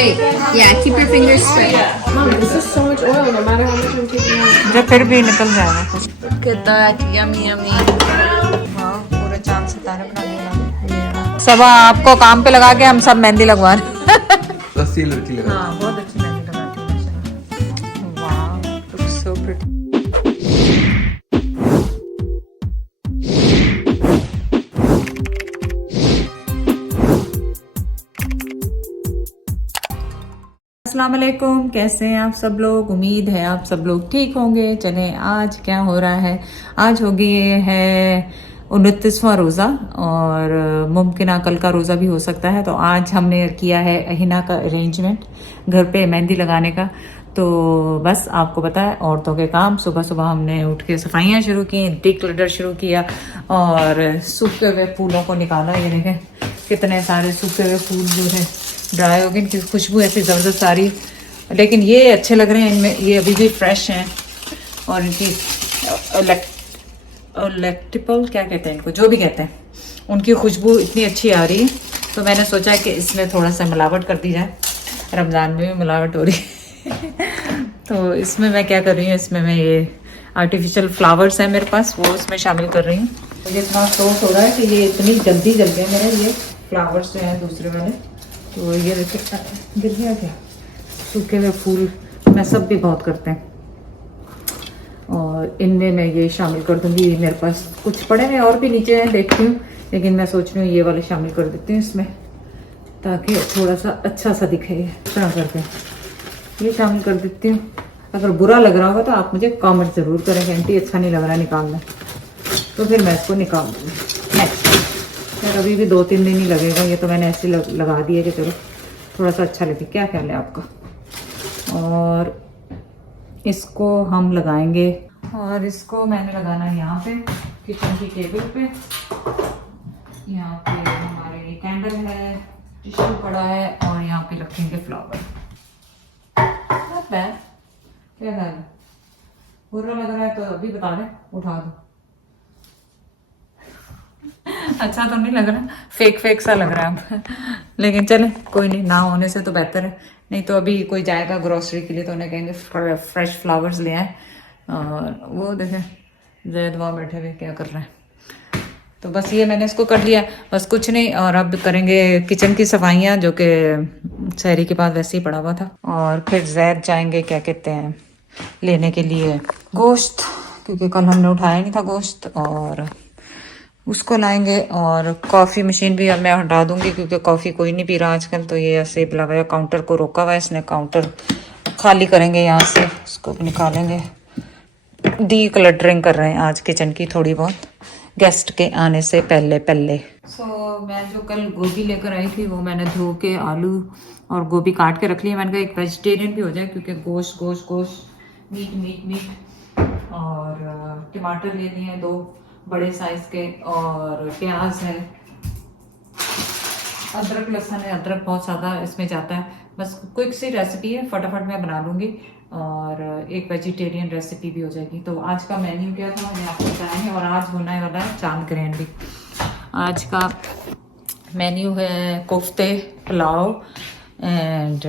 straight. Yeah, keep your fingers straight. Mom, this is so much oil, no matter how much I'm taking out. जब फिर भी निकल जाएगा। कितना yummy yummy. हाँ, पूरे चांद सितारे बना दिए। सब आपको काम पे लगा के हम सब मेहंदी लगवा रहे हैं। बस ये लड़की लगा। हाँ, बहुत अच्छी मेहंदी लगाती है। वाह, looks so pretty. अस्सलाम वालेकुम, कैसे हैं आप सब लोग। उम्मीद है आप सब लोग ठीक होंगे। चलें, आज क्या हो रहा है, आज होगी ये है 29वां रोज़ा और मुमकिन कल का रोज़ा भी हो सकता है। तो आज हमने किया है अहिना का अरेंजमेंट घर पे मेहंदी लगाने का। तो बस आपको पता है औरतों के काम, सुबह सुबह हमने उठ के सफाइयाँ शुरू की, डिक्लटर शुरू किया और सूखे हुए फूलों को निकाला। ये देखें कितने सारे सूखे हुए फूल जो है ड्राई हो गए, इनकी खुशबू ऐसी ज़बरदस्त आ रही है। लेकिन ये अच्छे लग रहे हैं, इनमें ये अभी भी फ्रेश हैं और इनकी इलेक्ट्रिपल क्या कहते हैं इनको, जो भी कहते हैं, उनकी खुशबू इतनी अच्छी आ रही है। तो मैंने सोचा कि इसमें थोड़ा सा मिलावट कर दी जाए, रमज़ान में भी मिलावट हो रही है। तो इसमें मैं क्या कर रही हूँ, इसमें मैं ये आर्टिफिशियल फ्लावर्स हैं मेरे पास, वो इसमें शामिल कर रही हूँ। तो ये इतना अफसोस हो रहा है कि ये इतनी जल्दी जल गए मेरे ये फ्लावर्स जो हैं दूसरे वाले। तो ये देखिए गिर गया क्या, सूखे हुए फूल मैसअप भी बहुत करते हैं और इनमें मैं ये शामिल कर दूंगी। मेरे पास कुछ पड़े हैं और भी नीचे हैं, देखती हूँ, लेकिन मैं सोच रही हूँ ये वाले शामिल कर देती हूँ इसमें ताकि थोड़ा सा अच्छा सा दिखे। इस तरह करके ये शामिल कर देती हूँ। अगर बुरा लग रहा होगा तो आप मुझे कमेंट ज़रूर करें, आंटी अच्छा नहीं लग रहा निकालना, तो फिर मैं इसको निकाल दूँगी नेक्स्ट टाइम। यार अभी भी 2-3 दिन ही लगेगा, ये तो मैंने ऐसे लगा दिया कि चलो थोड़ा सा अच्छा लगे। क्या ख्याल है आपका। और इसको हम लगाएंगे और इसको मैंने लगाना है यहाँ पे किचन की टेबल पे। यहाँ पे हमारे ये कैंडल है, टिश्यू पड़ा है और यहाँ पे रखेंगे फ्लावर। क्या ख्याल है, बुरा लग रहा है तो अभी बता दें, उठा दो। अच्छा तो नहीं लग रहा, फेक सा लग रहा है अब, लेकिन चले कोई नहीं, ना होने से तो बेहतर है। नहीं तो अभी कोई जाएगा ग्रोसरी के लिए तो उन्हें कहेंगे फ्रेश फ्लावर्स ले आए। और वो देखें जैद वहाँ बैठे हुए क्या कर रहे हैं। तो बस ये मैंने इसको कर लिया, बस कुछ नहीं। और अब करेंगे किचन की सफाइयाँ, जो कि शहरी के बाद वैसे ही पड़ा हुआ था। और फिर जैद जाएंगे क्या कहते हैं लेने के लिए गोश्त, क्योंकि कल हमने उठाया नहीं था गोश्त, और उसको लाएंगे। और कॉफ़ी मशीन भी अब मैं हटा दूंगी क्योंकि कॉफ़ी कोई नहीं पी रहा आजकल। तो ये ऐसे लगा हुआ, काउंटर को रोका हुआ है इसने, काउंटर खाली करेंगे यहाँ से, इसको निकालेंगे। डी क्लटरिंग कर रहे हैं आज किचन की थोड़ी बहुत, गेस्ट के आने से पहले। मैं जो कल गोभी लेकर आई थी वो मैंने धो के आलू और गोभी काट के रख लिया। मैंने कहा एक वेजिटेरियन भी हो जाए, क्योंकि गोश्त मीट। और टमाटर ले लिए हैं 2 बड़े साइज के, और प्याज है, अदरक लहसुन है। अदरक बहुत ज़्यादा इसमें जाता है, बस क्विक सी रेसिपी है, फटाफट मैं बना लूँगी और एक वेजिटेरियन रेसिपी भी हो जाएगी। तो आज का मेन्यू क्या था मैंने आपको बताया है, और आज होने वाला है चांद ग्रहण भी। आज का मेन्यू है कोफ्ते, पुलाव एंड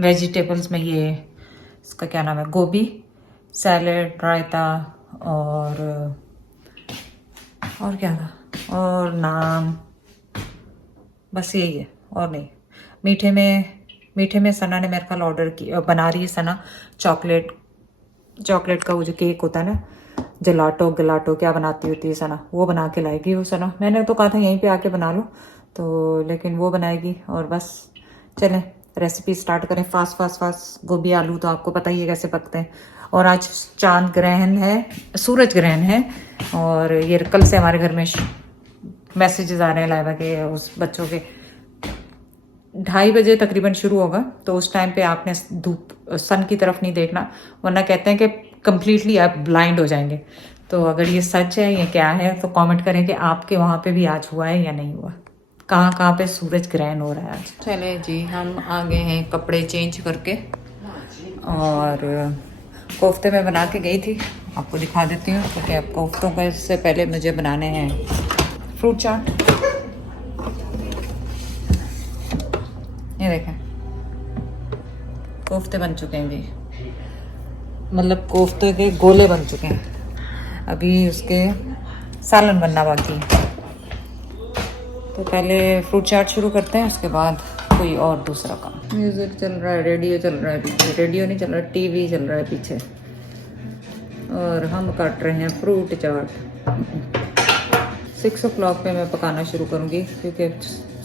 वेजिटेबल्स में ये इसका क्या नाम है, गोभी, सैलड, रायता और क्या था, और नान, बस यही है और नहीं। मीठे में सना ने मेरे ख्याल ऑर्डर किया, बना रही है सना चॉकलेट का वो जो केक होता है ना, गलाटो क्या बनाती होती है सना, वो बना के लाएगी वो सना। मैंने तो कहा था यहीं पे आके बना लो, तो लेकिन वो बनाएगी। और बस चलें रेसिपी स्टार्ट करें फास्ट। गोभी आलू तो आपको पता ही है कैसे पकते हैं। और आज चांद ग्रहण है, सूरज ग्रहण है, और ये कल से हमारे घर में मैसेजेस आ रहे हैं लाइवा के, उस बच्चों के 2:30 बजे तकरीबन शुरू होगा। तो उस टाइम पे आपने धूप सन की तरफ नहीं देखना, वरना कहते हैं कि कम्प्लीटली आप ब्लाइंड हो जाएंगे। तो अगर ये सच है, ये क्या है, तो कमेंट करें कि आपके वहाँ पे भी आज हुआ है या नहीं हुआ, कहाँ पे सूरज ग्रहण हो रहा है आज। चले जी, हम आ गए हैं कपड़े चेंज करके, और कोफ्ते में बना के गई थी, आपको दिखा देती हूँ। क्योंकि आप कोफ्तों का इससे पहले मुझे बनाने हैं फ्रूट चाट। ये देखें कोफ्ते बन चुके हैं जी, मतलब कोफ्ते के गोले बन चुके हैं। अभी उसके सालन बनना बाकी है। तो पहले फ्रूट चाट शुरू करते हैं, उसके बाद कोई और दूसरा काम। म्यूजिक चल रहा है, रेडियो चल रहा है पीछे, रेडियो नहीं चल रहा, टीवी चल रहा है पीछे, और हम काट रहे हैं फ्रूट चाट। 6 o'clock पे मैं पकाना शुरू करूँगी, क्योंकि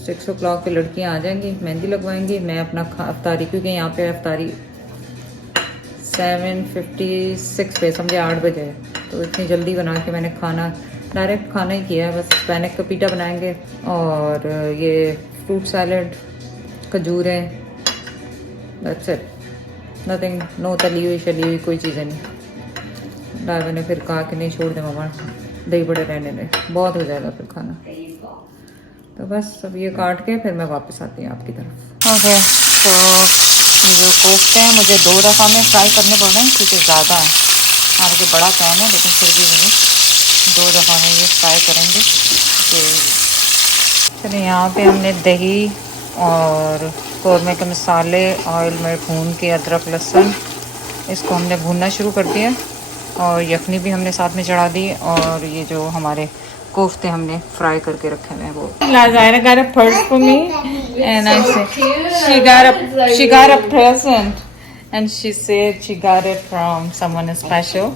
6 o'clock पे लड़कियाँ आ जाएंगी, मेहंदी लगवाएंगी। मैं अपना अफ्तारी, क्योंकि यहाँ पे अफ्तारी 7:56 पे, समझे 8 बजे है, तो इतनी जल्दी बना के मैंने खाना डायरेक्ट खाना ही किया है। बस पैनिक का पीटा बनाएंगे और ये फ्रूट सैलड, खजूरें, दैट्स इट, नथिंग, नो तली हुई शली हुई कोई चीज़ें नहीं। ड्राइवर ने फिर कहा कि नहीं छोड़ दे मामा, दही बड़े रहने दे, बहुत हो जाएगा फिर खाना। तो बस अब ये काट के फिर मैं वापस आती हूँ आपकी तरफ। ओके, तो ये जो कोफ्ते हैं मुझे 2 दफ़ा में फ्राई करने पड़ रहे हैं, क्योंकि ज़्यादा है। हालांकि बड़ा पैन है, लेकिन फिर भी मुझे 2 दफ़ा में ये फ्राई करेंगे। तो यहाँ पे हमने दही और कौरमे के मसाले ऑयल में भून के, अदरक लहसुन, इसको हमने भूनना शुरू कर दिया, और यखनी भी हमने साथ में चढ़ा दी, और ये जो हमारे कोफ्ते हमने फ्राई करके रखे हुए हैं वो। Lazara got a purse for me, and I said she got a present, and she said she got it from someone special.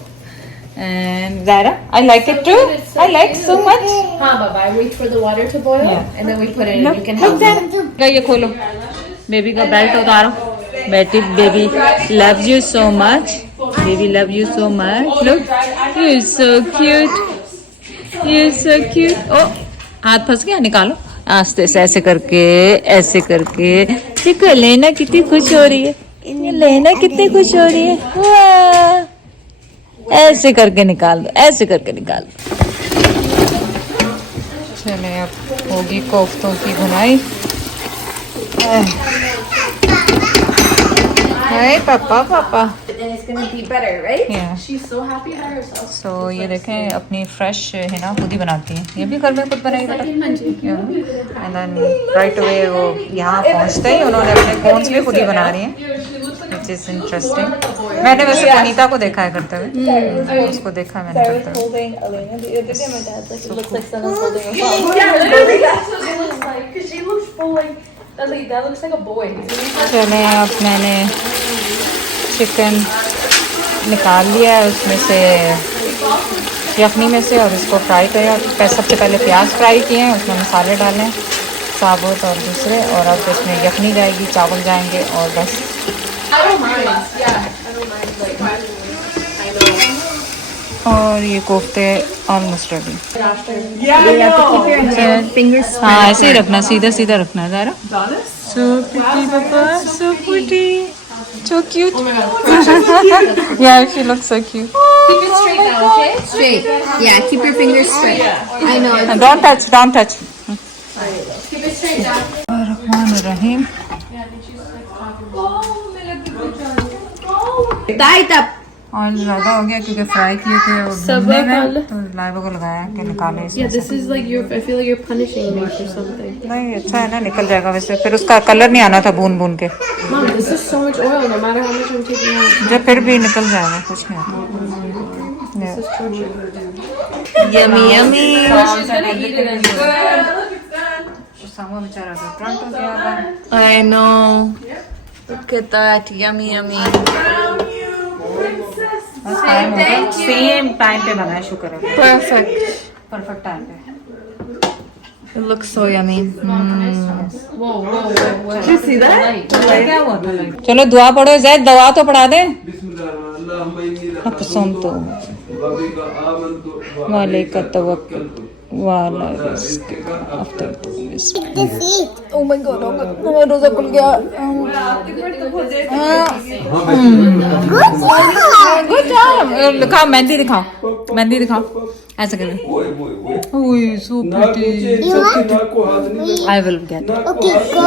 And Zara, I like it too. I like so much. हाँ बाबा, I wait for the water to boil, and then we put it in. You can help me. ये खोलो, baby का belt उतारो। बेटी, baby loves you so much. Baby love you so much. Look, you're so cute. You're so cute. Oh, हाथ फंस गया, निकालो आस्ते से, ऐसे करके। देखो लेना कितनी खुश हो रही है, लेना कितनी खुश हो रही है। वाह, ऐसे करके निकाल दो, ऐसे करके निकाल दो। चले अब होगी कोफ्तों की भुनाई। Hey, पापा। And it's gonna be better, right? Yeah. She's so happy about herself. So ये देखें, अपनी फ्रेश है ना, खुद ही बनाती हैं। ये भी घर में खुद बनाई बेटा। And then right away वो यहाँ पहुँचते ही उन्होंने अपने कोन्स भी खुद ही बना रही हैं, which is interesting. मैंने वैसे अनीता को देखा है करते हुए, उसको देखा है मैंने करते हुए। Holding Elena. The other day, my dad's like, it looks like someone's holding a phone. Yeah, literally, that's what it looks like. Cause she looks full like that. Like that looks like a boy. चले अब मैंने chicken निकाल लिया है उसमें से, यखनी में से, और इसको फ्राई किया। सबसे पहले प्याज फ्राई किए हैं, उसमें मसाले डालें साबुत और दूसरे, और अब इसमें यखनी जाएगी, चावल जाएंगे, और बस। और ये कोफ्ते ऑलमोस्ट रेडी। हाँ, ऐसे ही रखना, सीधा रखना है ज़रा। सो प्रिटी पापा, so pretty, so cute. Oh my god. Yeah, she looks so cute. Keep it straight now, okay? Straight. Yeah, keep your fingers straight. I know. And don't touch. Keep it straight down. Rahim. Tight up. Oil ज़्यादा हो गया क्योंकि fry किए थे वो भुनने में, तो लाइबा को लगाया कि निकाले इसमें। Yeah, this is like I feel like you're punishing me for something. नहीं, अच्छा है ना, निकल जाएगा। वैसे फिर उसका कलर नहीं आना था भून के। Mom, this is so much oil. No matter how much I'm taking out. जब फिर भी निकल जाएगा, कुछ नहीं होता। This is torture. Yummy, yummy. She's gonna eat it anyway. सामू बेचारा रेस्टोरेंट हो गया था। I know. Look at that. Yummy, yummy. Same time पे बनाया, शुक्र है। Perfect. परफेक्ट टाइम पे। It looks so yummy. Whoa. Did you see that? क्या हुआ था? चलो दुआ पढ़ो, जैद दवा तो पढ़ा दे। वालेका तवक्कुल वाला रिज़्क़ अफ़्तरतु बिस्मिल्लाह। Oh my god, मेरा रोज़ा खुल गया। Good job. दिखाओ, मेहंदी दिखाओ, ऐसा करो। ओए, so pretty. I will get it. Okay, go.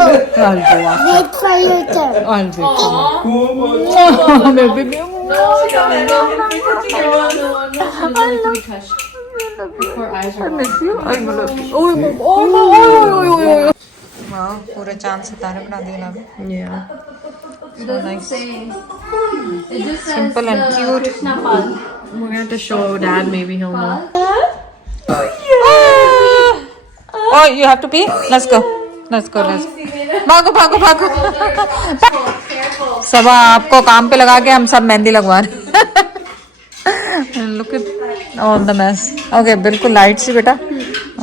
I'll go after. Wait for your turn. I'll wait for you. Baby. Her eyes I are miss you. I love you. Oh. वाह, पूरे चांद सितारे बना दिए ना। Yeah. It doesn't say. It just says Simple and cute. Krishna Pal. We're gonna have to show Dad. Maybe he'll know. Oh, you have to pee? Let's go. Let's go. Let's. भागो भागो भागो। सब आपको काम पे लगा के हम सब मेहंदी लगवा रहे। Look at all the mess. Okay, बिल्कुल लाइट सी बेटा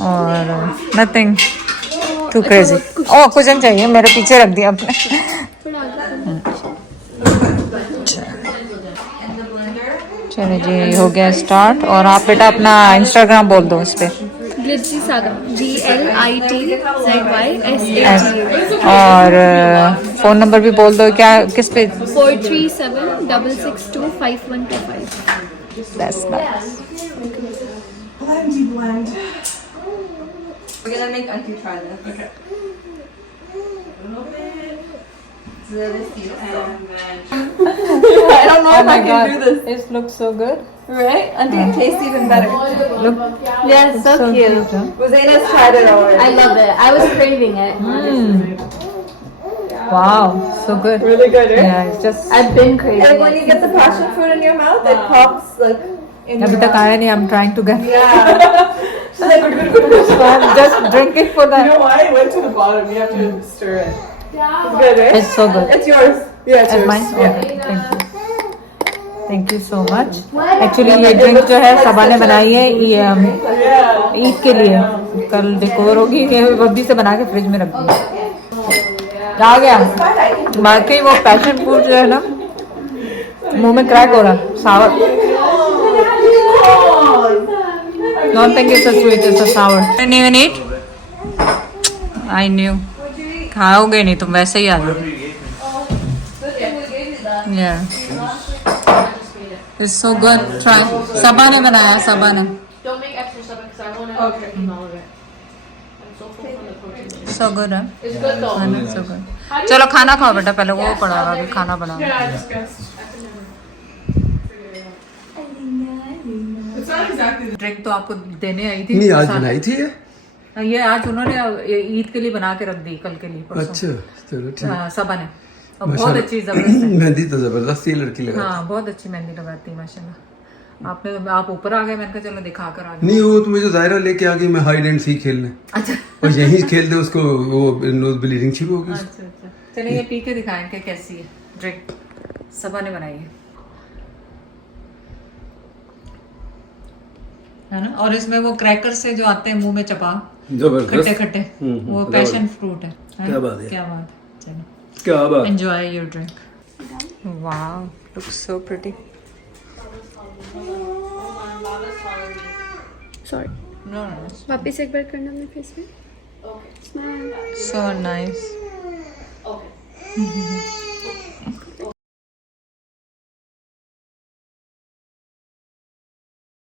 और nothing too crazy. Oh, cushion चाहिए, मेरे पीछे रख दिया आपने। चलो जी, हो गया स्टार्ट। और आप बेटा अपना इंस्टाग्राम बोल दो इस पे। Glitzy Saga. GLITZYSAGU. और फोन नंबर भी बोल दो। क्या, किस पे? 437-662-5125. That's nice. We're gonna make Auntie try this. Okay. I don't know if I can do this. It looks so good. Right? Auntie, it tastes even better. Look, Yes, so cute. huh? Rosanna's tried it already. I love it. I was craving it. Wow, so good. Really good, right? Yeah, it's just. I've been craving And when it. you get the passion fruit in your mouth, it pops like in अभी your तक आया नहीं. I'm trying to get. Yeah. She's like, good, good, good, good. I'm just drink it for You that. know why? It went to the bottom. You have to stir it. It's good, right? It's so good. It's yours. Yeah, it's At yours. mine? Yeah. Okay, thank you. Thank you so much. Actually ये drink जो है सबा ने बनाई है Yeah. Eid के लिए. कल decor होगी, ये बब्बी से बना के फ्रिज में रख दी. आ गया. बाकी वो पैशन फ्रूट जो है ना मुंह में क्रैक हो रहा. सावर. Don't think it's a sweet, it's a sour. Didn't even eat? I knew. खाओगे नहीं तुम, वैसे ही आ जाओ. Yeah. It's so good. Try. सबा ने बनाया, सबा ने. Don't make extra stuff because I want to eat all of it. I'm so full from the protein. So good है. It's good though. खाना so good. चलो खाना खाओ बेटा, पहले वो पड़ा होगा, अभी खाना बनाओ. Yeah, I just guessed. It's not exactly the drink तो आपको देने आई थी. नहीं आज बनाई थी ये? ये आज उन्होंने ईद के लिए बना के रख दी, कल के लिए. अच्छा चलो ठीक. सबा ने. और बहुत अच्छी जबरदस्त है. मेहंदी तो जबरदस्त ही लड़की लगा. हाँ, बहुत अच्छी मेहंदी लगाती है माशाल्लाह. आप ऊपर आ गए, मैंने कहा चलो दिखा कर आ गए. नहीं वो तो मुझे दायरा लेके आ गई, मैं हाइड एंड सी खेलने. अच्छा और यहीं खेल दे उसको, वो नोज ब्लीडिंग ठीक होगी. अच्छा अच्छा. चलिए ये पी के दिखाएं कि कैसी है ड्रिंक. सबा ने बनाई है ना. और इसमें वो क्रैकर से जो आते हैं मुंह में चपा, जबरदस्त. खट्टे खट्टे, वो पैशन फ्रूट है. क्या बात है. क्या बात. चलो क्या बात. enjoy your drink. Wow, looks so pretty. Sorry. No. वापस एक बार करना अपने फेस पे. So nice. Okay.